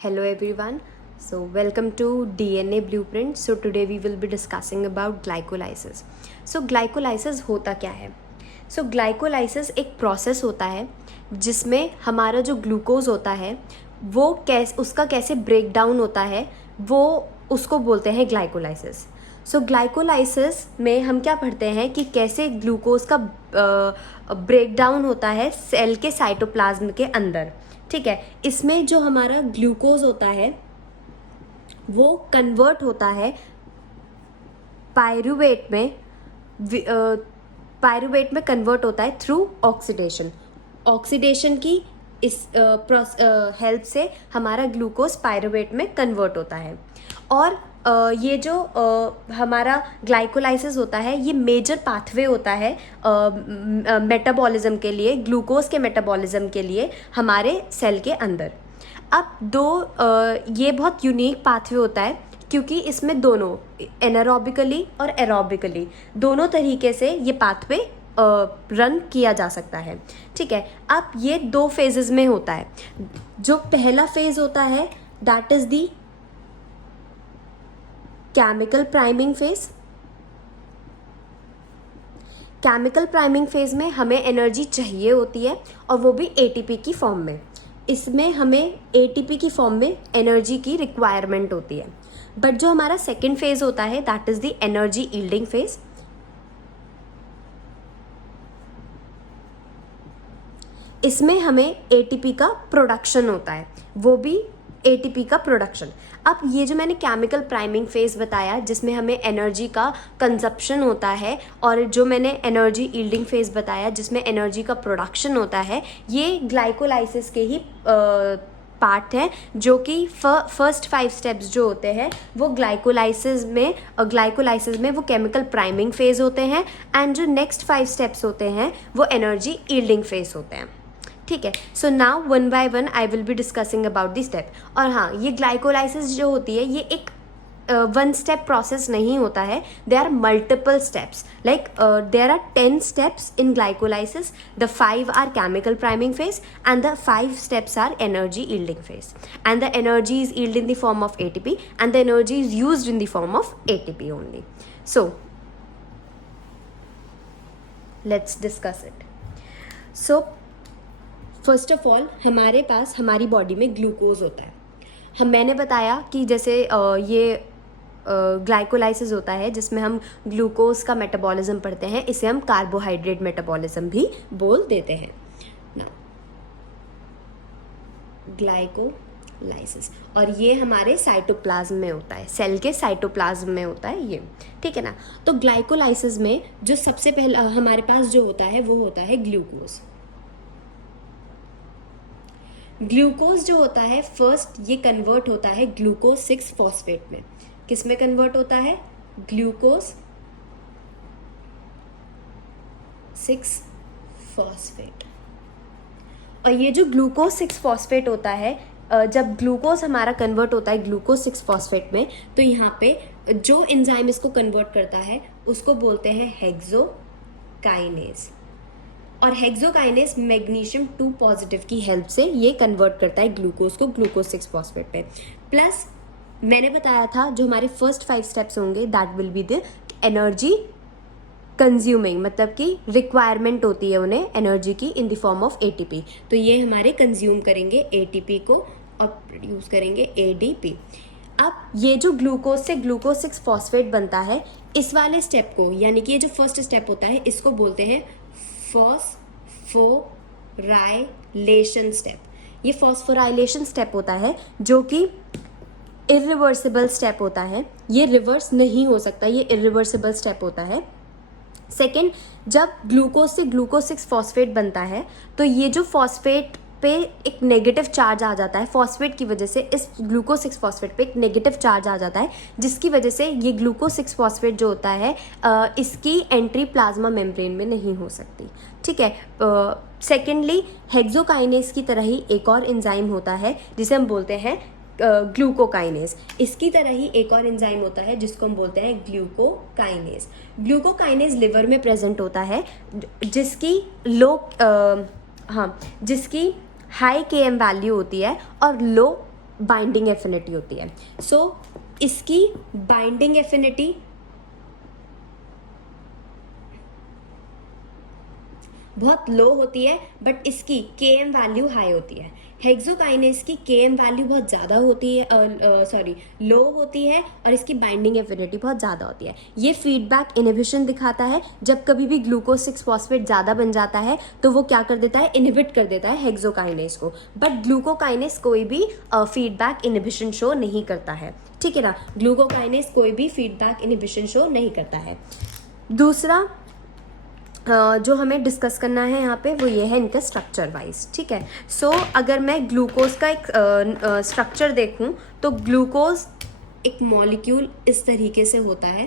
Hello everyone. So welcome to DNA Blueprint. So today we will be discussing about glycolysis. So glycolysis होता क्या है? So glycolysis एक process होता है जिसमें हमारा जो ग्लूकोज होता है वो उसका कैसे ब्रेक डाउन होता है वो उसको बोलते हैं ग्लाइकोलाइसिस. सो ग्लाइकोलाइसिस में हम क्या पढ़ते हैं कि कैसे ग्लूकोज का ब्रेक डाउन होता है सेल के साइटोप्लाज्म के अंदर. ठीक है, इसमें जो हमारा ग्लूकोज होता है वो कन्वर्ट होता है पायरुवेट में. पायरुवेट में कन्वर्ट होता है थ्रू ऑक्सीडेशन. ऑक्सीडेशन की इस हेल्प से हमारा ग्लूकोज पायरुवेट में कन्वर्ट होता है. और ये जो हमारा ग्लाइकोलाइसिस होता है ये मेजर पाथवे होता है मेटाबॉलिज्म के लिए, ग्लूकोज के मेटाबॉलिज्म के लिए हमारे सेल के अंदर. अब ये बहुत यूनिक पाथवे होता है क्योंकि इसमें दोनों एनारोबिकली और एरोबिकली दोनों तरीके से ये पाथवे रन किया जा सकता है. ठीक है, अब ये दो फेजेस में होता है. जो पहला फेज होता है that is the chemical priming phase. Chemical priming phase में हमें एनर्जी चाहिए होती है और वो भी एटीपी की फॉर्म में. इसमें हमें एटीपी की फॉर्म में एनर्जी की रिक्वायरमेंट होती है. बट जो हमारा सेकेंड फेज होता है that is the energy yielding phase. इसमें हमें एटीपी का प्रोडक्शन होता है, वो भी एटीपी का प्रोडक्शन. अब ये जो मैंने केमिकल प्राइमिंग फेज बताया जिसमें हमें एनर्जी का कंजप्शन होता है और जो मैंने एनर्जी यील्डिंग फेज बताया जिसमें एनर्जी का प्रोडक्शन होता है, ये ग्लाइकोलाइसिस के ही पार्ट है जो कि फर्स्ट 5 स्टेप्स जो होते हैं वो ग्लाइकोलाइसिस में वो केमिकल प्राइमिंग फेज होते हैं. एंड जो नेक्स्ट 5 स्टेप्स होते हैं वो एनर्जी यील्डिंग फेज होते हैं. ठीक है, so now one by one I will be discussing about the step. और हाँ, ये ग्लाइकोलाइसिस जो होती है ये एक वन स्टेप प्रोसेस नहीं होता है. They are multiple steps. Like there are 10 steps in glycolysis. The 5 are chemical priming phase and the 5 steps are energy yielding phase. And the energy is yield in the form of ATP and the energy is used in the form of ATP only. So let's discuss it. So first of all हमारे पास हमारी body में glucose होता है. मैंने बताया कि जैसे ये ग्लाइकोलाइसिस होता है जिसमें हम ग्लूकोज का मेटाबॉलिज्म पढ़ते हैं, इसे हम कार्बोहाइड्रेट मेटाबॉलिज्म भी बोल देते हैं. ग्लाइकोलाइसिस, और ये हमारे साइटोप्लाज्म में होता है, सेल के साइटोप्लाज्म में होता है ये. ठीक है ना. तो ग्लाइकोलाइसिस में जो सबसे पहला हमारे पास जो होता है वो होता है ग्लूकोज. ग्लूकोज जो होता है फर्स्ट ये कन्वर्ट होता है ग्लूकोज 6 फॉस्फेट में. किस में कन्वर्ट होता है? Glucose 6 phosphate. और ये जो ग्लूकोज 6 फॉस्फेट होता है, जब ग्लूकोज हमारा कन्वर्ट होता है ग्लूकोज 6 फॉस्फेट में, तो यहाँ पे जो एंजाइम इसको कन्वर्ट करता है उसको बोलते हैं हेक्सोकाइनेज. और हेक्सोकाइनेज मैग्नीशियम 2 पॉजिटिव की हेल्प से ये कन्वर्ट करता है ग्लूकोज को ग्लूकोज 6 फॉस्फेट पे. प्लस मैंने बताया था जो हमारे फर्स्ट 5 स्टेप्स होंगे that will be the energy consuming, मतलब कि रिक्वायरमेंट होती है उन्हें एनर्जी की इन द फॉर्म ऑफ एटीपी. तो ये हमारे कंज्यूम करेंगे एटीपी को और प्रोड्यूस करेंगे एडीपी. अब ये जो ग्लूकोज से ग्लूकोज 6 फॉस्फेट बनता है, इस वाले स्टेप को यानी कि ये जो फर्स्ट स्टेप होता है इसको बोलते हैं फॉस्फोराइलेशन स्टेप. ये फॉस्फोराइलेशन स्टेप होता है जो कि इरिवर्सिबल स्टेप होता है. ये रिवर्स नहीं हो सकता, ये इरिवर्सिबल स्टेप होता है. सेकेंड, जब ग्लूकोज से ग्लूकोज 6 फॉस्फेट बनता है तो ये जो फॉस्फेट पे एक नेगेटिव चार्ज आ जाता है, फॉस्फेट की वजह से इस ग्लूकोज 6 फॉस्फेट पे एक नेगेटिव चार्ज आ जाता है जिसकी वजह से ये ग्लूकोज 6 फॉस्फेट जो होता है इसकी एंट्री प्लाज्मा मेम्ब्रेन में नहीं हो सकती. ठीक है. सेकेंडली, हेक्सोकाइनेज की तरह ही एक और एंजाइम होता है जिसे हम बोलते हैं ग्लूकोकाइनेज. इसकी तरह ही एक और एंजाइम होता है जिसको हम बोलते हैं ग्लूकोकाइनेज. ग्लूकोकाइनेज लिवर में प्रेजेंट होता है जिसकी हाई KM वैल्यू होती है और लो बाइंडिंग एफिनिटी होती है। सो इसकी बाइंडिंग एफिनिटी बहुत लो होती है, बट इसकी Km वैल्यू हाई होती है। हेक्सोकाइनेस की Km वैल्यू बहुत ज़्यादा होती है, लो होती है, और इसकी बाइंडिंग एफिनिटी बहुत ज़्यादा होती है। ये फीडबैक इनहिबिशन दिखाता है। जब कभी भी ग्लूकोज 6 फॉस्फेट ज़्यादा बन जाता है तो वो क्या कर देता है, इनहिबिट कर देता है हेक्सोकाइनेस को, बट ग्लूकोकाइनेस कोई भी फीडबैक इनहिबिशन शो नहीं करता है। ठीक है ना, ग्लूकोकाइनेस कोई भी फीडबैक इनहिबिशन शो नहीं करता है। दूसरा जो हमें डिस्कस करना है यहाँ पे वो ये है इनका स्ट्रक्चर वाइज। ठीक है, सो अगर मैं ग्लूकोज का एक स्ट्रक्चर देखूँ तो ग्लूकोज एक मॉलिक्यूल इस तरीके से होता है।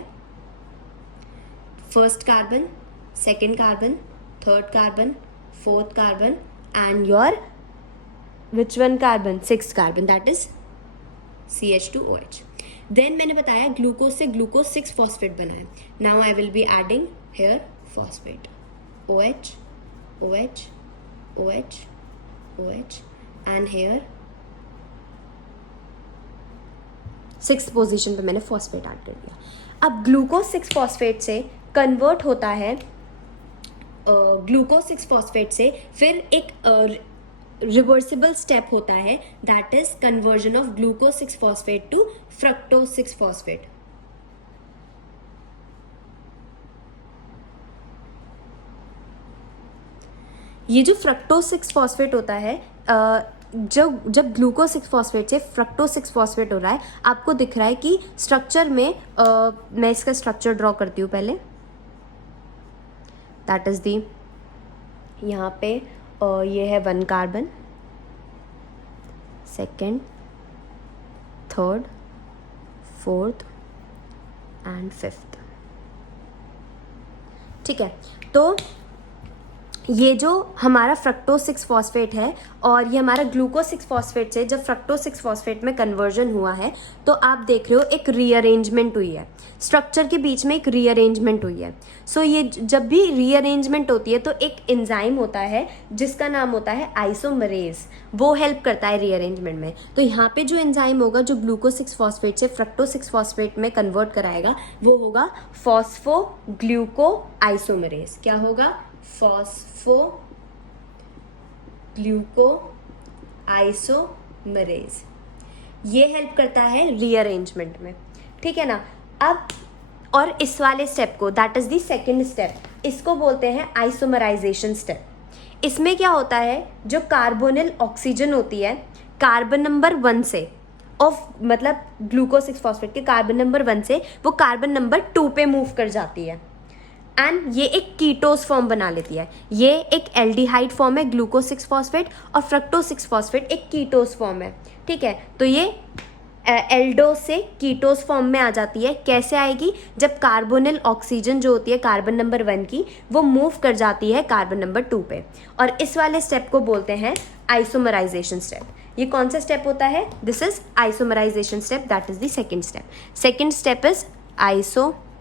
First carbon, second carbon, third carbon, fourth carbon and your which one carbon, sixth carbon, that is CH2OH। Then मैंने बताया ग्लूकोज से ग्लूकोज 6 फॉस्फेट बना है। Now I will be adding here phosphate, OH, OH, OH, OH, and here 6th position पे मैंने phosphate add कर दिया। अब ग्लूकोज 6 फॉस्फेट से कन्वर्ट होता है, ग्लूकोज 6 फॉस्फेट से फिर एक रिवर्सिबल स्टेप होता है, that is conversion of glucose 6 phosphate to fructose 6 phosphate. ये जो फ्रक्टोज 6 फॉस्फेट होता है, जब ग्लूकोज 6 फॉस्फेट से फ्रक्टोज 6 फॉस्फेट हो रहा है, आपको दिख रहा है कि स्ट्रक्चर में मैं इसका स्ट्रक्चर ड्रॉ करती हूँ पहले। दैट इज दी, यहाँ पे ये है 1 carbon, second, third, fourth and fifth. ठीक है, तो ये जो हमारा फ्रक्टोज 6 फॉस्फेट है और ये हमारा ग्लूकोज 6 फॉस्फेट से जब फ्रक्टोज 6 फॉस्फेट में कन्वर्जन हुआ है तो आप देख रहे हो एक रीअरेंजमेंट हुई है, स्ट्रक्चर के बीच में एक रीअरेंजमेंट हुई है। सो ये जब भी रीअरेंजमेंट होती है तो एक एंजाइम होता है जिसका नाम होता है आइसोमरेज, वो हेल्प करता है रीअरेंजमेंट में। तो यहाँ पे जो एंजाइम होगा जो ग्लूकोज 6 फॉस्फेट से फ्रक्टोज 6 फॉस्फेट में कन्वर्ट कराएगा वो होगा फॉस्फोग्लूको आइसोमरेज। क्या होगा, फॉस्फो ग्लूको आइसोमरेज। ये हेल्प करता है रीअरेंजमेंट में। ठीक है ना, अब और इस वाले स्टेप को, that is the second step, इसको बोलते हैं आइसोमराइजेशन स्टेप। इसमें क्या होता है, जो कार्बोनिल ऑक्सीजन होती है कार्बन नंबर 1 से ऑफ मतलब ग्लूकोज 6 फॉस्फेट के कार्बन नंबर 1 से वो कार्बन नंबर 2 पे मूव कर जाती है एंड ये एक कीटोस फॉर्म बना लेती है। ये एक एल्डिहाइड फॉर्म है ग्लूकोज 6 फॉस्फेट, और फ्रक्टोज 6 फॉस्फेट एक कीटोस फॉर्म है। ठीक है, तो ये एल्डो से कीटोस फॉर्म में आ जाती है। कैसे आएगी, जब कार्बोनिल ऑक्सीजन जो होती है कार्बन नंबर 1 की वो मूव कर जाती है कार्बन नंबर 2 पे, और इस वाले स्टेप को बोलते हैं आइसोमराइजेशन स्टेप। ये कौन सा स्टेप होता है, this is isomerization step, that is the second step. Second step is isomerization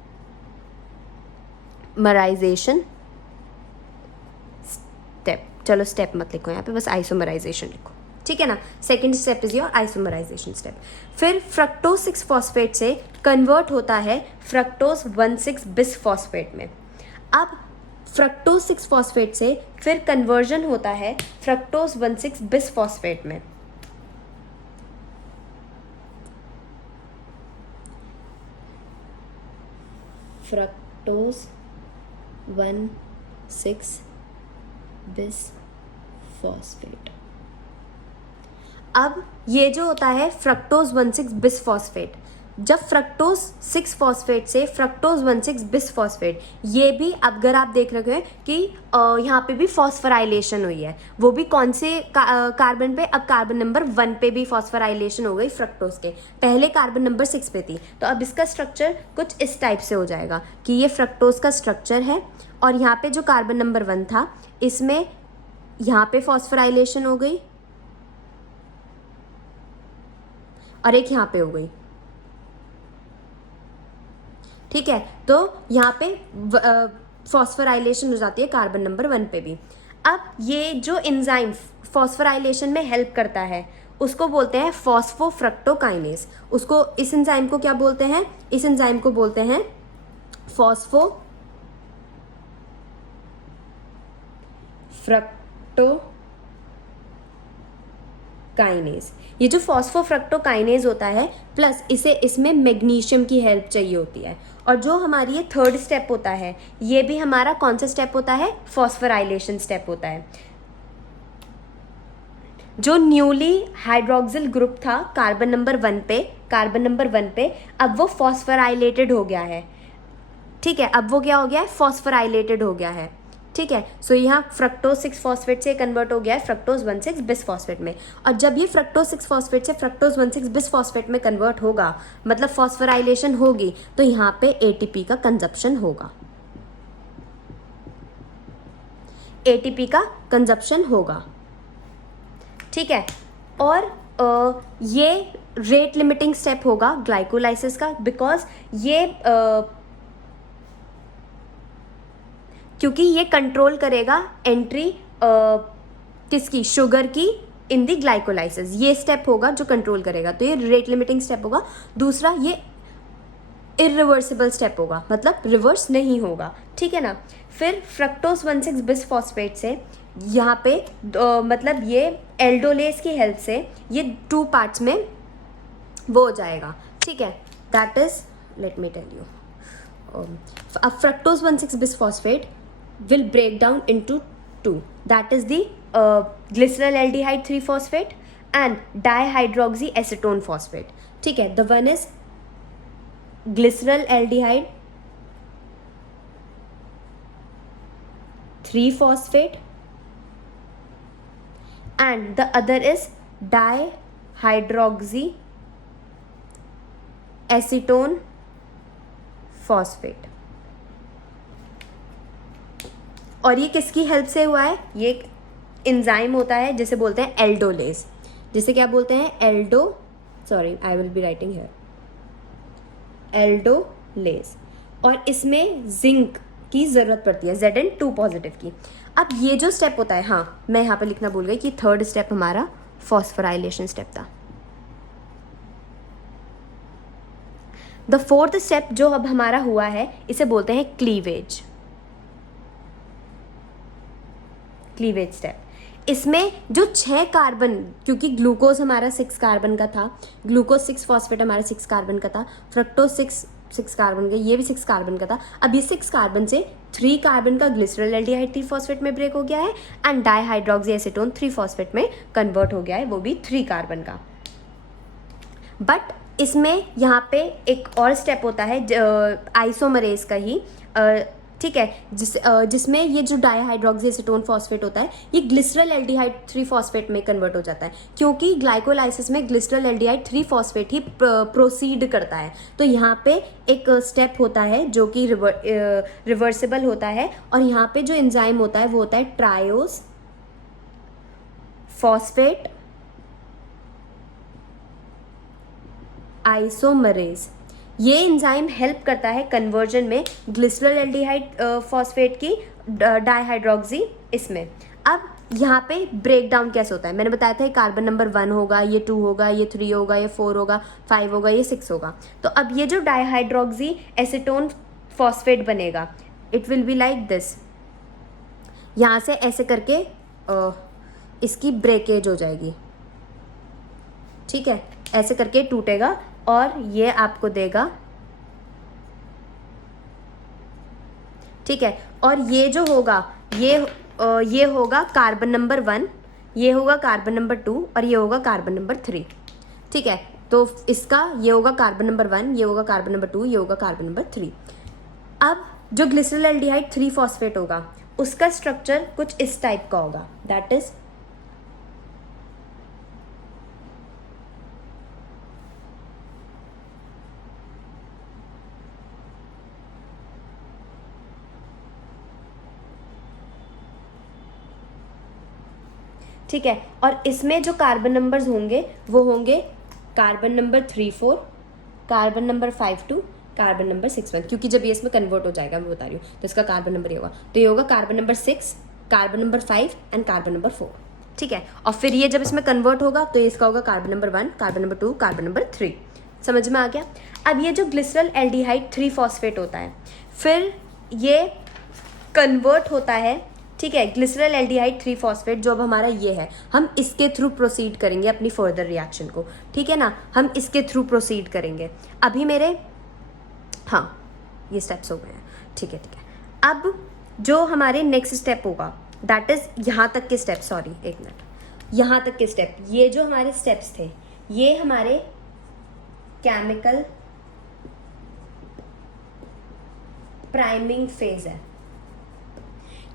step. चलो स्टेप मत लिखो यहाँ पे, बस आइसोमराइजेशन लिखो। ठीक है ना, second step is your isomerization step. फिर फ्रक्टोज 6 फॉस्फेट से कन्वर्ट होता है फ्रक्टोज 1,6 बिस फॉस्फेट में। अब फ्रक्टोज 6 फॉस्फेट से फिर कन्वर्जन होता है फ्रक्टोज 1,6 बिस फॉस्फेट में। Fructose 1,6 bis phosphate. अब ये जो होता है फ्रक्टोज 1,6 बिस फॉस्फेट, जब फ्रक्टोज 6 फॉस्फेट से फ्रक्टोज 1,6 बिस फॉस्फेट, ये भी अगर आप देख रहे हैं कि यहाँ पे भी फॉस्फोराइलेशन हुई है, वो भी कौन से कार्बन पे, अब कार्बन नंबर 1 पे भी फॉस्फोराइलेशन हो गई फ्रक्टोज के, पहले कार्बन नंबर 6 पे थी। तो अब इसका स्ट्रक्चर कुछ इस टाइप से हो जाएगा कि ये फ्रक्टोज का स्ट्रक्चर है, और यहाँ पे जो कार्बन नंबर 1 था इसमें यहाँ पे फॉस्फोराइलेशन हो गई और एक यहाँ पे हो गई। ठीक है, तो यहाँ पे फॉस्फोराइलेशन हो जाती है कार्बन नंबर 1 पे भी। अब ये जो एंजाइम फॉस्फोराइलेशन में हेल्प करता है उसको बोलते हैं फॉस्फोफ्रक्टोकाइनेज। उसको, इस एंजाइम को क्या बोलते हैं? इस एंजाइम को बोलते हैं फॉस्फोफ्रक्टोकाइनेज। ये जो फॉस्फोफ्रक्टोकाइनेज होता है, प्लस इसमें मैग्नीशियम की हेल्प चाहिए होती है। और जो हमारी ये थर्ड स्टेप होता है, ये भी हमारा कौन सा स्टेप होता है? फॉस्फोराइलेशन स्टेप होता है। जो न्यूली हाइड्रोक्सिल ग्रुप था कार्बन नंबर 1 पे, अब वो फॉस्फोराइलेटेड हो गया है। ठीक है, अब वो क्या हो गया है? फॉस्फोराइलेटेड हो गया है। ठीक है, सो यहाँ फ्रक्टोज 6 फॉस्फेट से कन्वर्ट हो गया है फ्रक्टोज 1,6 बिस फॉस्फेट में। और जब ये फ्रक्टोज 6 फॉस्फेट से फ्रक्टोज 1,6 बिस फॉस्फेट में कन्वर्ट होगा, मतलब फॉस्फोराइलेशन होगी, तो यहाँ पे एटीपी का कंजप्शन होगा। एटीपी का कंजप्शन होगा। ठीक है, और ये रेट लिमिटिंग स्टेप होगा ग्लाइकोलाइसिस का, बिकॉज ये क्योंकि ये कंट्रोल करेगा एंट्री किसकी? शुगर की इन दी ग्लाइकोलाइसिस। ये स्टेप होगा जो कंट्रोल करेगा, तो ये रेट लिमिटिंग स्टेप होगा। दूसरा, ये इरिवर्सिबल स्टेप होगा, मतलब रिवर्स नहीं होगा। ठीक है ना। फिर फ्रक्टोज 1,6 बिस फॉस्फेट से यहाँ पे मतलब ये एल्डोलेस की हेल्प से ये 2 पार्ट्स में वो हो जाएगा। ठीक है, that is, let me tell you, fructose 1,6 bis phosphate will break down into 2, that is the glyceraldehyde 3 phosphate and dihydroxyacetone phosphate. ठीक है, the one is glyceraldehyde 3 phosphate and the other is dihydroxyacetone phosphate. और ये किसकी help से हुआ है? ये एक एंजाइम होता है जिसे बोलते हैं एल्डोलेज। जिसे क्या बोलते हैं? आई will be writing here, aldolase. और इसमें जिंक की ज़रूरत पड़ती है, Zn2 पॉजिटिव की। अब ये जो स्टेप होता है, हाँ मैं यहाँ पे लिखना भूल गई कि थर्ड स्टेप हमारा फॉस्फोराइलेशन स्टेप था। द फोर्थ स्टेप जो अब हमारा हुआ है, इसे बोलते हैं क्लीवेज स्टेप। इसमें जो 6 कार्बन, क्योंकि ग्लूकोज हमारा 6 कार्बन का था, ग्लूकोज 6 फॉस्फेट हमारा 6 कार्बन का था, फ्रक्टोज 6 कार्बन का, ये भी 6 कार्बन का था। अब ये 6 कार्बन से 3 कार्बन का ग्लिसरॉल्डिहाइड 3 फॉस्फेट में ब्रेक हो गया है एंड डाईहाइड्रोक्सी एसीटोन 3 फॉस्फेट में कन्वर्ट हो गया है, वो भी 3 कार्बन का। बट इसमें यहाँ पे एक और स्टेप होता है आइसोमरेज का ही, ठीक है, जिसमें ये जो डाईहाइड्रोक्सी एसीटोन फॉस्फेट होता है, ये ग्लिसरॉल्डिहाइड 3 फॉस्फेट में कन्वर्ट हो जाता है, क्योंकि ग्लाइकोलाइसिस में ग्लिसरॉल्डिहाइड 3 फॉस्फेट ही प्रोसीड करता है। तो यहाँ पे एक स्टेप होता है जो कि रिवर्सिबल होता है, और यहाँ पे जो एंजाइम होता है वो होता है ट्रायोस फॉस्फेट आइसोमरेज। ये एंजाइम हेल्प करता है कन्वर्जन में ग्लिसरॉल्डिहाइड फॉस्फेट की डाईहाइड्रोक्सी इसमें। अब यहाँ पे ब्रेक डाउन कैसे होता है? मैंने बताया था कार्बन नंबर 1 होगा, ये 2 होगा, ये 3 होगा, ये 4 होगा, 5 होगा, ये 6 होगा। तो अब ये जो डाईहाइड्रोक्सी एसीटोन फॉस्फेट बनेगा, it will be like this. यहाँ से ऐसे करके इसकी ब्रेकेज हो जाएगी, ठीक है, ऐसे करके टूटेगा और ये आपको देगा, ठीक है। और ये जो होगा ये होगा कार्बन नंबर 1, ये होगा कार्बन नंबर 2 और ये होगा कार्बन नंबर 3, ठीक है। तो इसका ये होगा कार्बन नंबर 1, ये होगा कार्बन नंबर 2, ये होगा कार्बन नंबर 3। अब जो ग्लिसरॉल्डिहाइड 3 फॉस्फेट होगा उसका स्ट्रक्चर कुछ इस टाइप का होगा, दैट इज ठीक है। और इसमें जो कार्बन नंबर्स होंगे वो होंगे carbon number 3,4, carbon number 5,2, carbon number 6,1, क्योंकि जब ये इसमें कन्वर्ट हो जाएगा मैं बता रही हूँ, तो इसका कार्बन नंबर ये होगा, तो ये होगा carbon number 6, carbon number 5 and carbon number 4, ठीक है। और फिर ये जब इसमें कन्वर्ट होगा तो इसका होगा carbon number 1, carbon number 2, carbon number 3। समझ में आ गया। अब ये जो ग्लिसरल एल्डिहाइड 3 फॉस्फेट होता है, फिर ये कन्वर्ट होता है, ठीक है। ग्लिसरल एल्डिहाइड 3 फॉस्फेट जो अब हमारा ये है, हम इसके थ्रू प्रोसीड करेंगे अपनी फर्दर रिएक्शन को, ठीक है ना। हम इसके थ्रू प्रोसीड करेंगे। अभी मेरे, हाँ ये स्टेप्स हो गए हैं, ठीक है ठीक है। अब जो हमारे नेक्स्ट स्टेप होगा दैट इज यहाँ तक के स्टेप, सॉरी एक मिनट, यहाँ तक के स्टेप, ये जो हमारे स्टेप्स थे ये हमारे केमिकल प्राइमिंग फेज है।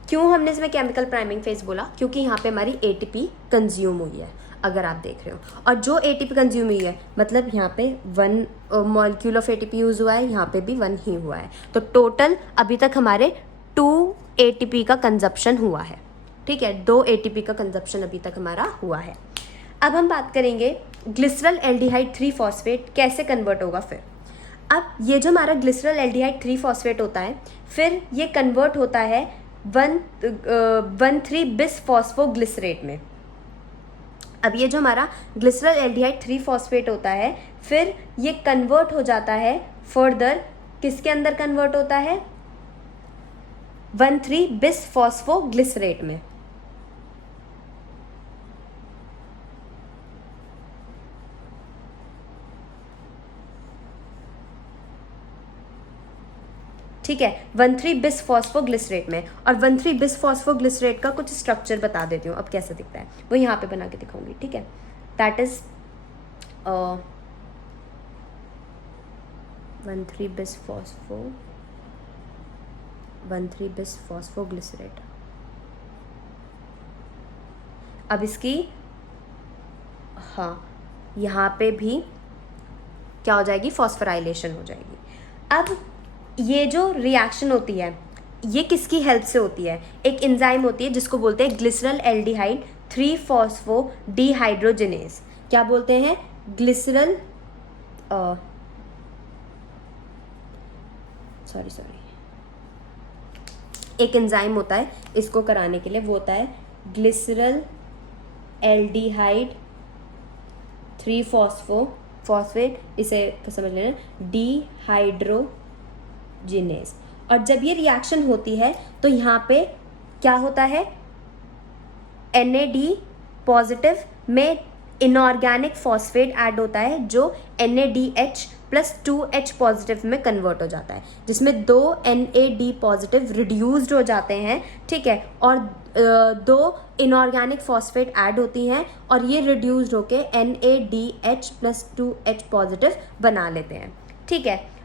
क्यों हमने इसमें केमिकल प्राइमिंग फेज बोला? क्योंकि यहाँ पे हमारी एटीपी कंज्यूम हुई है, अगर आप देख रहे हो। और जो एटीपी कंज्यूम हुई है मतलब यहाँ पे 1 मॉलिक्यूल ऑफ एटीपी यूज हुआ है, यहाँ पे भी 1 ही हुआ है। तो टोटल अभी तक हमारे 2 एटीपी का कंजप्शन हुआ है, ठीक है। 2 एटीपी का कंजप्शन अभी तक हमारा हुआ है। अब हम बात करेंगे ग्लिसरल एल्डिहाइड 3 फॉस्फेट कैसे कन्वर्ट होगा। फिर अब ये जो हमारा ग्लिसरल एल्डिहाइड 3 फॉस्फेट होता है, फिर ये कन्वर्ट होता है 1,3 बिस फॉस्फोग्लिसरेट में। अब ये जो हमारा ग्लिसरल एल्डिहाइड 3 फॉस्फेट होता है, फिर ये कन्वर्ट हो जाता है फर्दर, किसके अंदर कन्वर्ट होता है? 1,3 बिस फॉस्फोग्लिसरेट में। ठीक है, 1,3 बिस फॉस्फोग्लिसरेट में। और 1,3 बिस फॉस्फोग्लिसरेट का कुछ स्ट्रक्चर बता देती हूँ अब कैसे दिखता है, वो यहाँ पे बना के दिखाऊंगी, ठीक है। दैट इज 1,3 बिस फॉस्फोग्लिसरेट। अब इसकी, हाँ यहाँ पे भी क्या हो जाएगी? फॉस्फोराइलेशन हो जाएगी। अब ये जो रिएक्शन होती है ये किसकी हेल्प से होती है? एक एंजाइम होती है जिसको बोलते हैं ग्लिसरल एल्डिहाइड 3 फॉस्फोडिहाइड्रोजिनेज। क्या बोलते हैं? ग्लिसरल सॉरी एक एंजाइम होता है इसको कराने के लिए, वो होता है ग्लिसरल एल्डिहाइड 3 फॉस्फेट, इसे समझ लेना डिहाइड्रोजिनेज। और जब ये रिएक्शन होती है तो यहाँ पे क्या होता है? NAD पॉजिटिव में इनऑर्गेनिक फॉस्फेट ऐड होता है जो NADH प्लस 2H पॉजिटिव में कन्वर्ट हो जाता है, जिसमें 2 NAD पॉजिटिव रिड्यूस्ड हो जाते हैं, ठीक है। और 2 इनऑर्गेनिक फॉस्फेट ऐड होती हैं और ये रिड्यूस्ड होके NADH प्लस 2H पॉजिटिव बना लेते हैं, ठीक है।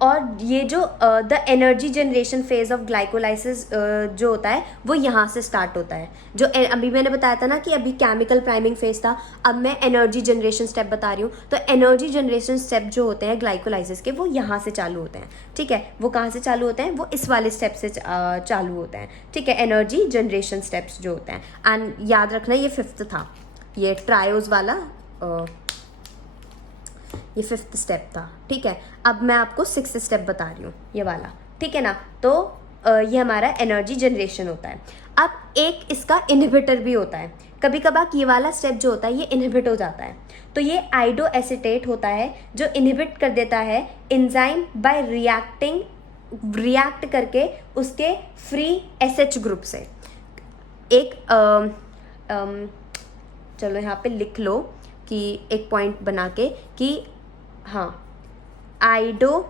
और ये जो the energy generation phase of glycolysis जो होता है वो यहाँ से स्टार्ट होता है। जो अभी मैंने बताया था ना कि अभी केमिकल प्राइमिंग फेज था, अब मैं एनर्जी जनरेशन स्टेप बता रही हूँ। तो एनर्जी जनरेशन स्टेप जो होते हैं ग्लाइकोलाइसिस के, वो यहाँ से चालू होते हैं, ठीक है। वो कहाँ से चालू होते हैं? वो इस वाले स्टेप से चालू होते हैं, ठीक है। एनर्जी जनरेशन स्टेप्स जो होते हैं, एंड याद रखना ये 5th था, ये ट्रायोज वाला ये 5th स्टेप था, ठीक है। अब मैं आपको 6th स्टेप बता रही हूँ, ये वाला, ठीक है ना। तो ये हमारा एनर्जी जनरेशन होता है। अब एक इसका इनहिबिटर भी होता है, कभी कभार ये वाला स्टेप जो होता है ये इनहिबिट हो जाता है। तो ये आइडो एसिटेट होता है जो इनहिबिट कर देता है एंजाइम बाय रिएक्ट करके उसके फ्री SH ग्रुप से। एक चलो यहाँ पे लिख लो कि एक पॉइंट बना के कि हाँ, आइडो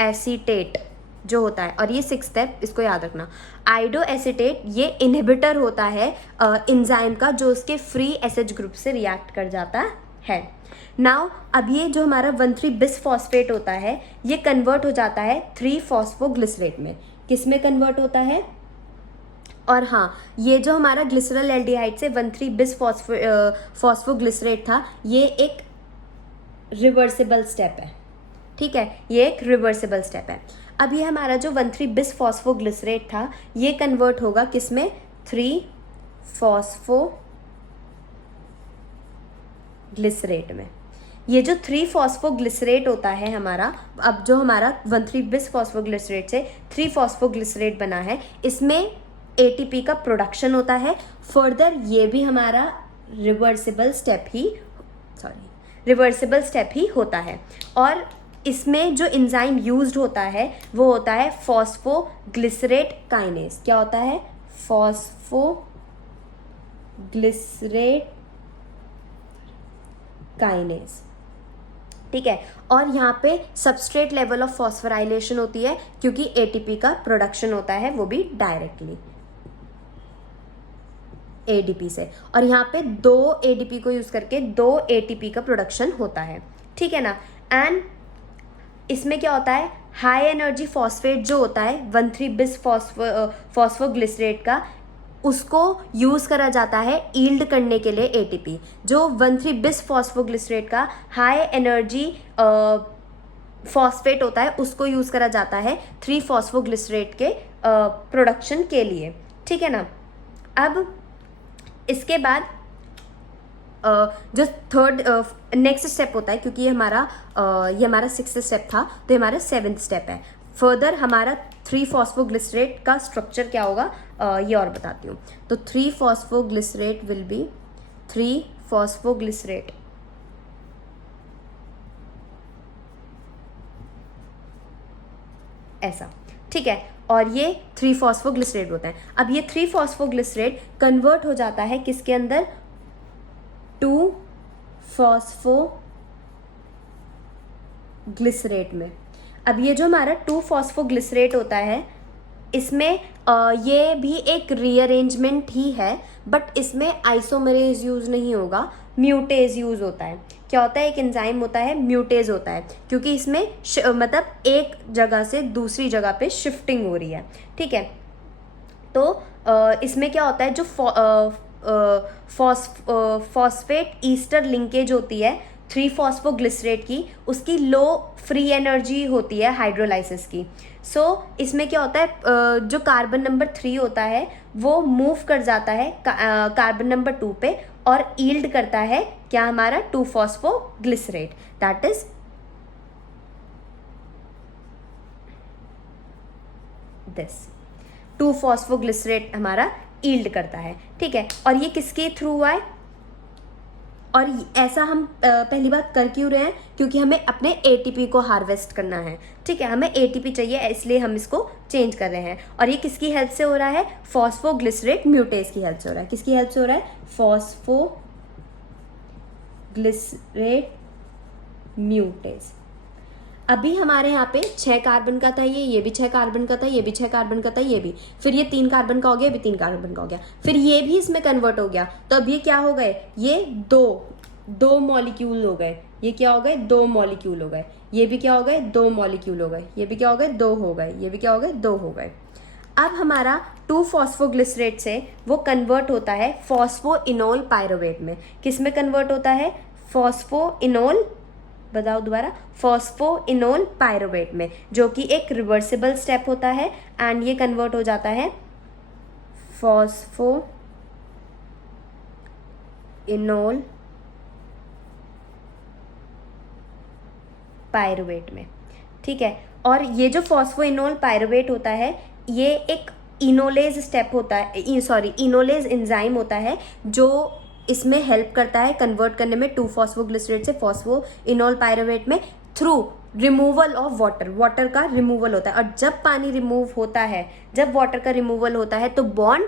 एसिटेट जो होता है, और ये 6th स्टेप इसको याद रखना। आइडो एसिटेट ये इनहिबिटर होता है एंजाइम का जो उसके फ्री SH ग्रुप से रिएक्ट कर जाता है। नाउ अब ये जो हमारा 1,3 बिस फॉस्फेट होता है ये कन्वर्ट हो जाता है 3 फॉस्फोग्लिसरेट में। किस में कन्वर्ट होता है? और हाँ, ये जो हमारा ग्लिसरल एल्डिहाइड से 1,3 बिस फॉस्फोग्लिसरेट था, ये एक रिवर्सिबल स्टेप है, ठीक है। ये एक रिवर्सिबल स्टेप है। अब ये हमारा जो 1,3 बिस फॉस्फोग्लिसरेट था ये कन्वर्ट होगा किस में? 3 फॉस्फोग्लिसरेट में। ये जो 3-फॉस्फोग्लिसरेट होता है हमारा, अब जो हमारा 1,3-बिस-फॉस्फोग्लिसरेट से 3-फॉस्फोग्लिसरेट बना है, इसमें एटीपी का प्रोडक्शन होता है। फर्दर ये भी हमारा रिवर्सिबल स्टेप ही होता है। और इसमें जो एंजाइम यूज्ड होता है वो होता है फॉस्फोग्लिसरेट काइनेज। क्या होता है? Phosphoglycerate kinase. ठीक है। और यहाँ पे सबस्ट्रेट लेवल ऑफ फॉस्फोराइलेशन होती है, क्योंकि एटीपी का प्रोडक्शन होता है वो भी डायरेक्टली एडीपी से। और यहाँ पे 2 एडीपी को यूज करके 2 एटीपी का प्रोडक्शन होता है। ठीक है ना। एंड इसमें क्या होता है, हाई एनर्जी फॉस्फेट जो होता है 1,3-बिस फॉस्फोग्लिसरेट का, उसको यूज़ करा जाता है ईल्ड करने के लिए एटीपी। जो 1,3-बिस फॉस्फोग्लिसरेट का हाई एनर्जी फॉस्फेट होता है उसको यूज़ करा जाता है 3-फॉस्फोग्लिसरेट के प्रोडक्शन के लिए। ठीक है ना। अब इसके बाद जो थर्ड नेक्स्ट स्टेप होता है, क्योंकि ये हमारा 6th स्टेप था, तो ये हमारा 7th स्टेप है। फर्दर हमारा 3-फॉस्फोग्लिसरेट का स्ट्रक्चर क्या होगा ये और बताती हूँ। तो 3-फॉस्फोग्लिसरेट विल बी 3-फॉस्फोग्लिसरेट ऐसा। ठीक है। और ये 3-फॉस्फोग्लिसरेट होता है। अब ये 3-फॉस्फोग्लिसरेट कन्वर्ट हो जाता है किसके अंदर? 2-फॉस्फोग्लिसरेट में। अब ये जो हमारा 2-फॉस्फोग्लिसरेट होता है, इसमें ये भी एक रीअरेंजमेंट ही है, बट इसमें आइसोमरेज यूज नहीं होगा, म्यूटेज यूज होता है। क्या होता है? एक एंजाइम होता है, म्यूटेज होता है, क्योंकि इसमें मतलब एक जगह से दूसरी जगह पे शिफ्टिंग हो रही है। ठीक है। तो इसमें क्या होता है, जो फॉस्फेट ईस्टर लिंकेज होती है 3-फॉस्फोग्लिसरेट की, उसकी लो फ्री एनर्जी होती है हाइड्रोलाइसिस की। सो इसमें क्या होता है, जो कार्बन नंबर 3 होता है वो मूव कर जाता है कार्बन नंबर 2 पे और ईल्ड करता है क्या हमारा 2-फॉस्फोग्लिसरेट, दैट इज दिस 2-फॉस्फोग्लिसरेट हमारा ईल्ड करता है। ठीक है। और ये किसके थ्रू हुआ है? और ऐसा हम पहली बात कर क्यों रहे हैं? क्योंकि हमें अपने एटीपी को हार्वेस्ट करना है। ठीक है। हमें एटीपी चाहिए, इसलिए हम इसको चेंज कर रहे हैं। और ये किसकी हेल्प से हो रहा है? फॉस्फोग्लिसरेट म्यूटेज की हेल्प से हो रहा है। किसकी हेल्प से हो रहा है? फॉस्फोग्लिसरेट म्यूटेज। अभी हमारे यहाँ पे 6 कार्बन का था, ये भी 6 कार्बन का था, ये भी 6 कार्बन का था, ये भी, फिर ये 3 कार्बन का हो गया, भी 3 कार्बन का हो गया, फिर ये भी इसमें कन्वर्ट हो गया। तो अब ये क्या हो गए? ये दो मॉलिक्यूल हो गए। ये क्या हो गए? 2 मॉलिक्यूल हो गए। ये भी क्या हो गए? 2 मॉलिक्यूल हो गए। ये भी क्या हो गए? 2 हो गए। ये भी क्या हो गए? 2 हो गए। अब हमारा 2-फॉस्फोग्लिसरेट से वो कन्वर्ट होता है फॉस्फोइनोल पायरुवेट में। किस में कन्वर्ट होता है? फॉस्फोइनोल, बताओ दोबारा, फॉस्फोइनोल पायरुवेट में, जो कि एक रिवर्सिबल स्टेप होता है। एंड ये कन्वर्ट हो जाता है फॉस्फोइनोल पायरुवेट में। ठीक है। और ये जो फॉस्फोइनोल पायरुवेट होता है, ये एक इनोलेज स्टेप होता है, इनोलेज एंजाइम होता है, जो इसमें हेल्प करता है कन्वर्ट करने में 2-फॉस्फोग्लिसरेट से फॉस्फोइनोल पायरुवेट में थ्रू रिमूवल ऑफ वाटर का रिमूवल होता है। और जब पानी रिमूव होता है, जब वाटर का रिमूवल होता है, तो बॉन्ड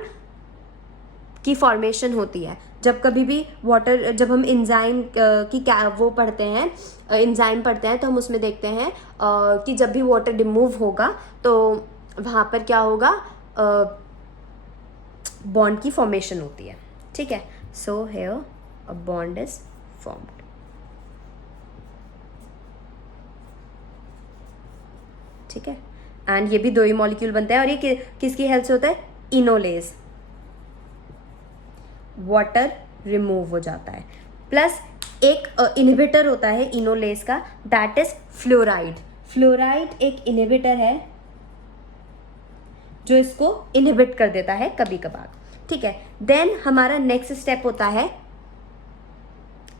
की फॉर्मेशन होती है। जब कभी भी जब हम एंजाइम की क्या वो पढ़ते हैं, एंजाइम पढ़ते हैं, तो हम उसमें देखते हैं कि जब भी वाटर रिमूव होगा तो वहाँ पर क्या होगा, बॉन्ड की फॉर्मेशन होती है। ठीक है। So here a bond is formed. ठीक है। एंड ये भी 2 ही मॉलिक्यूल बनता है। और ये किसकी हेल्प से होता है? इनोलेज, वाटर रिमूव हो जाता है। प्लस एक इनहिबिटर होता है इनोलेज का, दैट इज फ्लोराइड। फ्लोराइड एक इनहिबिटर है जो इसको इनहिबिट कर देता है कभी कभार। ठीक है। देन हमारा नेक्स्ट स्टेप होता है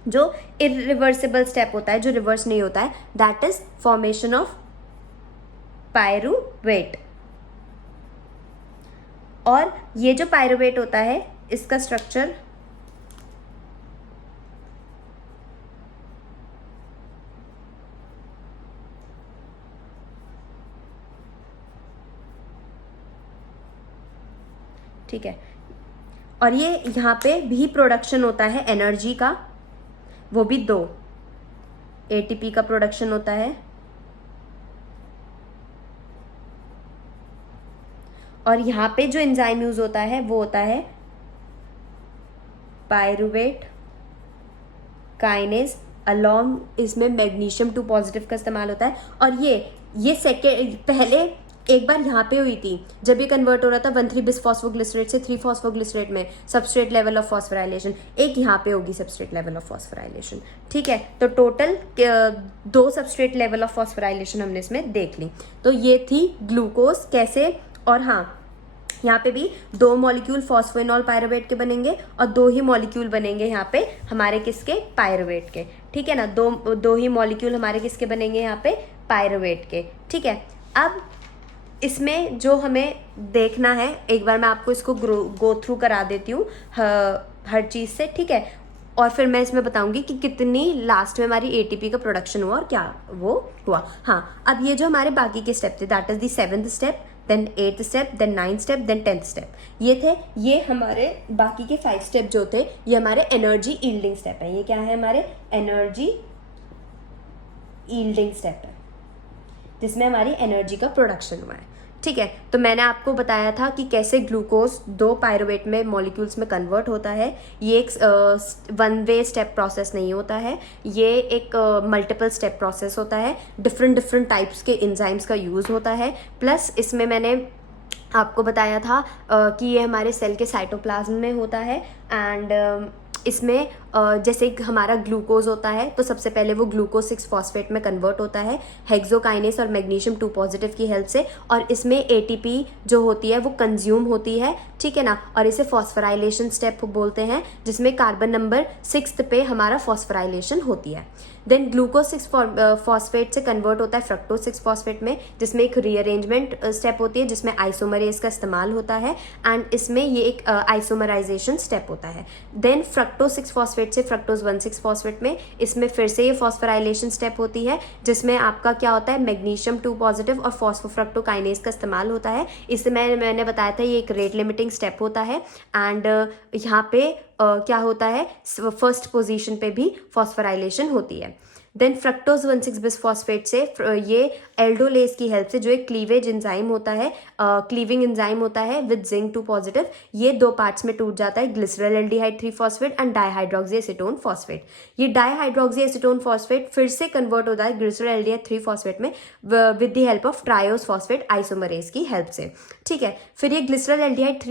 जो इरिवर्सिबल स्टेप होता है, जो रिवर्स नहीं होता है, that is formation of pyruvate. और ये जो पायरुवेट होता है इसका स्ट्रक्चर ठीक है, और ये यहाँ पे भी प्रोडक्शन होता है एनर्जी का, वो भी 2 एटीपी का प्रोडक्शन होता है, और यहाँ पे जो एंजाइम यूज होता है वो होता है पायरुवेट काइनेज अलोंग, इसमें मैग्नीशियम 2 पॉजिटिव का इस्तेमाल होता है। और ये सेकेंड, पहले एक बार यहाँ पे हुई थी जब ये कन्वर्ट हो रहा था 1,3 बिस फॉस्फोग्लिसरेट से 3 फॉस्फोग्लिसरेट में, सबस्ट्रेट लेवल ऑफ फॉस्फोराइलेशन, एक यहाँ पे होगी सबस्ट्रेट लेवल ऑफ फॉस्फोराइलेशन। ठीक है, तो total 2 substrate level of phosphorylation हमने इसमें देख ली। तो ये थी ग्लूकोज कैसे, और हाँ यहाँ पे भी 2 मॉलिक्यूल फॉस्फोइनॉल पायरुवेट के बनेंगे और 2 ही मॉलिक्यूल बनेंगे यहाँ पे हमारे किसके, पायरुवेट के। ठीक है ना, दो ही मॉलिक्यूल हमारे किसके बनेंगे यहाँ पे, पायरुवेट के। ठीक है, अब इसमें जो हमें देखना है, एक बार मैं आपको इसको गो थ्रू करा देती हूँ हर चीज़ से। ठीक है, और फिर मैं इसमें बताऊंगी कि कितनी लास्ट में हमारी एटीपी का प्रोडक्शन हुआ और क्या वो हुआ। हाँ, अब ये जो हमारे बाकी के स्टेप थे, that is the 7th step, then 8th step, then 9th step, then 10th step, ये थे। ये हमारे बाकी के 5 स्टेप जो थे ये हमारे एनर्जी यील्डिंग स्टेप है। ये क्या है, हमारे एनर्जी यील्डिंग स्टेप है, जिसमें हमारी एनर्जी का प्रोडक्शन हुआ है। ठीक है, तो मैंने आपको बताया था कि कैसे ग्लूकोज 2 पायरुवेट में मॉलिक्यूल्स में कन्वर्ट होता है। ये एक 1 वे स्टेप प्रोसेस नहीं होता है, ये एक मल्टीपल स्टेप प्रोसेस होता है। डिफरेंट टाइप्स के एंजाइम्स का यूज़ होता है। प्लस इसमें मैंने आपको बताया था कि ये हमारे सेल के साइटोप्लाज्म में होता है। एंड इसमें जैसे हमारा ग्लूकोज होता है तो सबसे पहले वो ग्लूकोज 6 फॉस्फेट में कन्वर्ट होता है हेक्सोकाइनेस और मैग्नीशियम 2 पॉजिटिव की हेल्प से, और इसमें एटीपी जो होती है वो कंज्यूम होती है। ठीक है ना, और इसे फॉस्फोराइलेशन स्टेप बोलते हैं, जिसमें कार्बन नंबर 6 पे हमारा फॉस्फोराइलेशन होती है। देन ग्लूकोज 6 फॉस्फेट से कन्वर्ट होता है फ्रक्टोज 6 फॉस्फेट में, जिसमें एक रीअरेंजमेंट स्टेप होती है, जिसमें आइसोमरेज का इस्तेमाल होता है। एंड इसमें ये एक आइसोमराइजेशन स्टेप होता है। देन फ्रक्टोज 6 फॉस्फेट से फ्रक्टोज 1,6 फॉस्फेट में, इसमें फिर से ये फॉस्फोराइलेशन स्टेप होती है, जिसमें आपका क्या होता है, मैग्नीशियम 2 पॉजिटिव और फॉस्फोफ्रक्टोकाइनेज का इस्तेमाल होता है। इससे मैंने बताया था ये एक रेट लिमिटिंग स्टेप होता है। एंड यहाँ पे क्या होता है, फर्स्ट पोजीशन पे भी फॉस्फोराइलेशन होती है। देन फ्रक्टोज 1,6 बिस फॉस्फेट से ये एल्डोलेस की हेल्प से, जो एक क्लीवेज एंजाइम होता है, क्लीविंग एंजाइम होता है विद जिंक 2 पॉजिटिव, ये 2 पार्ट्स में टूट जाता है, glycerol aldehyde 3 phosphate and dihydroxy acetone phosphate. ये डाईहाइड्रोक्सी एसीटोन फॉस्फेट फिर से कन्वर्ट होता है ग्लिसरल एल्डिहाइड 3 फॉस्फेट में with the help of triose phosphate isomerase की हेल्प से। ठीक है, फिर ये ग्लिसरल एल्डिहाइड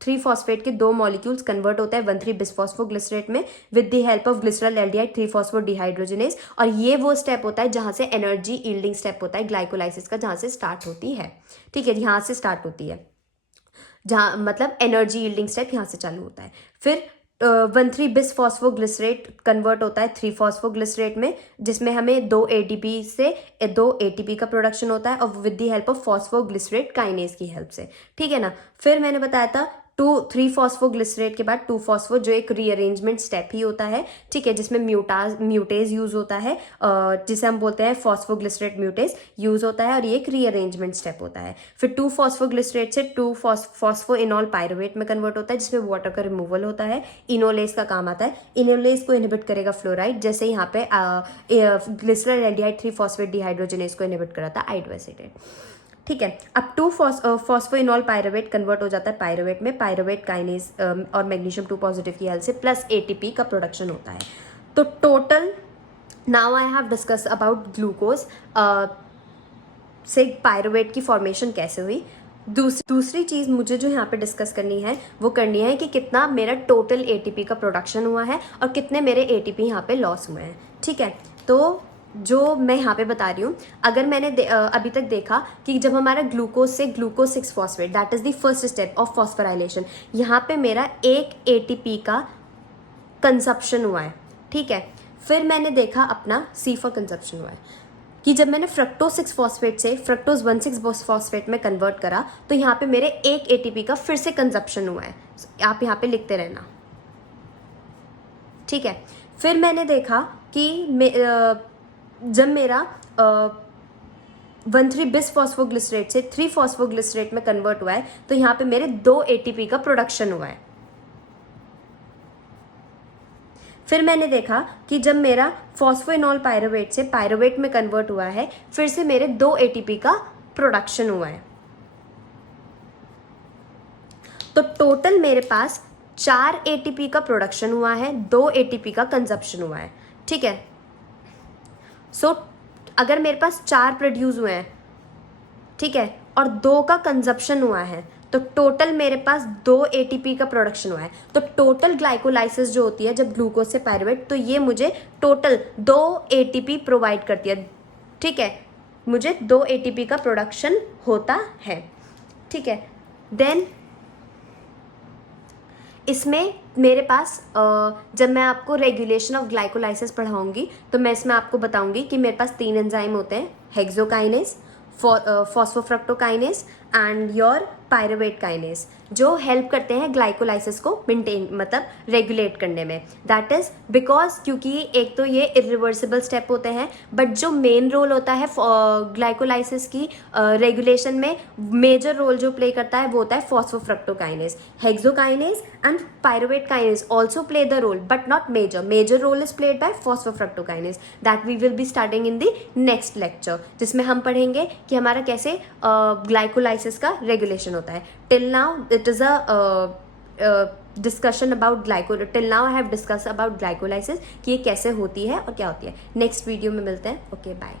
3 फॉस्फेट के 2 मॉलिक्यूल्स कन्वर्ट होता है 1,3 बिसफॉस्फोग्लिसरेट में with the help of glycerol aldehyde 3 फॉस्फोडिहाइड्रोजनेज, और ये वो स्टेप होता है जहां से एनर्जी यील्डिंग स्टेप होता है ग्लाइकोलाइसिस का, जहां से स्टार्ट होती है। ठीक है, यहाँ से स्टार्ट होती है, जहाँ मतलब एनर्जी यील्डिंग स्टेप यहाँ से चालू होता है। फिर 1,3 बिस फॉस्फोग्लिसरेट कन्वर्ट होता है 3 फॉस्फोग्लिसरेट में, जिसमें हमें 2 एटीपी से 2 एटीपी का प्रोडक्शन होता है, और with the help of phosphoglycerate kinase की हेल्प से। ठीक है ना, फिर मैंने बताया था 3 फॉस्फोग्लिसरेट के बाद 2 फॉस्फो, जो एक रीअरेंजमेंट स्टेप ही होता है। ठीक है, जिसमें म्यूटेज यूज होता है, जिसे हम बोलते हैं फॉस्फोग्लिसरेट म्यूटेज यूज होता है, और ये एक रीअरेंजमेंट स्टेप होता है। फिर 2 फॉस्फोग्लिसरेट से 2 फॉस्फोइनॉल पायरुवेट में कन्वर्ट होता है, जिसमें वाटर का रिमूवल होता है। इनोलेस का काम आता है, इनोलेस को इनहिबिट करेगा फ्लोराइड, जैसे यहाँ पे ग्लिसरल एल्डिहाइड 3 फॉस्फेट डिहाइड्रोजनेज को इनहिबिट कराता है आइडोएसिटेट। ठीक है, अब 2 फॉस्फोइनॉल पायरुवेट कन्वर्ट हो जाता है पायरुवेट में, पायरुवेट काइनेज और मैग्नीशियम 2 पॉजिटिव की हेल्प से, प्लस एटीपी का प्रोडक्शन होता है। तो total now I have discuss about glucose से पायरुवेट की फॉर्मेशन कैसे हुई। दूसरी चीज़ मुझे जो यहाँ पे डिस्कस करनी है वो करनी है कि कितना मेरा टोटल एटीपी का प्रोडक्शन हुआ है और कितने मेरे एटीपी यहाँ पे लॉस हुए हैं। ठीक है, तो जो मैं यहाँ पे बता रही हूँ, अगर मैंने अभी तक देखा कि जब हमारा ग्लूकोज से glucose 6 phosphate, that is the first step of phosphorylation, यहाँ पे मेरा 1 एटीपी का कंजप्शन हुआ है। ठीक है। फिर मैंने देखा अपना C फॉर कंजप्शन हुआ है कि जब मैंने फ्रक्टोज 6 फॉस्फेट से फ्रक्टोज 1,6 फॉस्फेट में कन्वर्ट करा तो यहाँ पे मेरे 1 ATP का फिर से कंजप्शन हुआ है। आप यहाँ पे लिखते रहना, ठीक है। फिर मैंने देखा कि जब मेरा 1,3 बिस फॉस्फोग्लिसरेट से 3 फॉस्फोग्लिसरेट में कन्वर्ट हुआ है तो यहाँ पे मेरे 2 ATP का प्रोडक्शन हुआ है। फिर मैंने देखा कि जब मेरा फॉस्फोइनॉल पायरुवेट से पायरुवेट में कन्वर्ट हुआ है फिर से मेरे 2 ATP का प्रोडक्शन हुआ है। तो टोटल मेरे पास 4 ATP का प्रोडक्शन हुआ है, 2 ATP का कंजप्शन हुआ है, ठीक है। सो अगर मेरे पास 4 प्रोड्यूस हुए हैं, ठीक है, और 2 का कंजप्शन हुआ है तो टोटल मेरे पास 2 ATP का प्रोडक्शन हुआ है। तो टोटल ग्लाइकोलाइसिस जो होती है जब ग्लूकोज से पायरुवेट, तो ये मुझे टोटल 2 ATP प्रोवाइड करती है, ठीक है। मुझे 2 ATP का प्रोडक्शन होता है, ठीक है। देन इसमें मेरे पास जब मैं आपको रेगुलेशन ऑफ ग्लाइकोलाइसिस पढ़ाऊंगी तो मैं इसमें आपको बताऊंगी कि मेरे पास 3 एंजाइम होते हैं, hexokinase, phosphofructokinase and your pyruvate kinase, जो हेल्प करते हैं ग्लाइकोलाइसिस को मेंटेन मतलब रेगुलेट करने में। दैट इज बिकॉज क्योंकि एक तो ये इरिवर्सिबल स्टेप होते हैं, बट जो मेन रोल होता है ग्लाइकोलाइसिस की रेगुलेशन में मेजर रोल जो प्ले करता है वो होता है phosphofructokinase. Hexokinase and pyruvate kinase also play the role but not major role is played by phosphofructokinase that we will be starting in the next lecture, जिसमें हम पढ़ेंगे कि हमारा कैसे ग्लाइकोलाइसिस का रेगुलेशन होता है। Till now it is a discussion about till now I have discuss about glycolysis कि ये कैसे होती है और क्या होती है। नेक्स्ट वीडियो में मिलते हैं। Okay bye.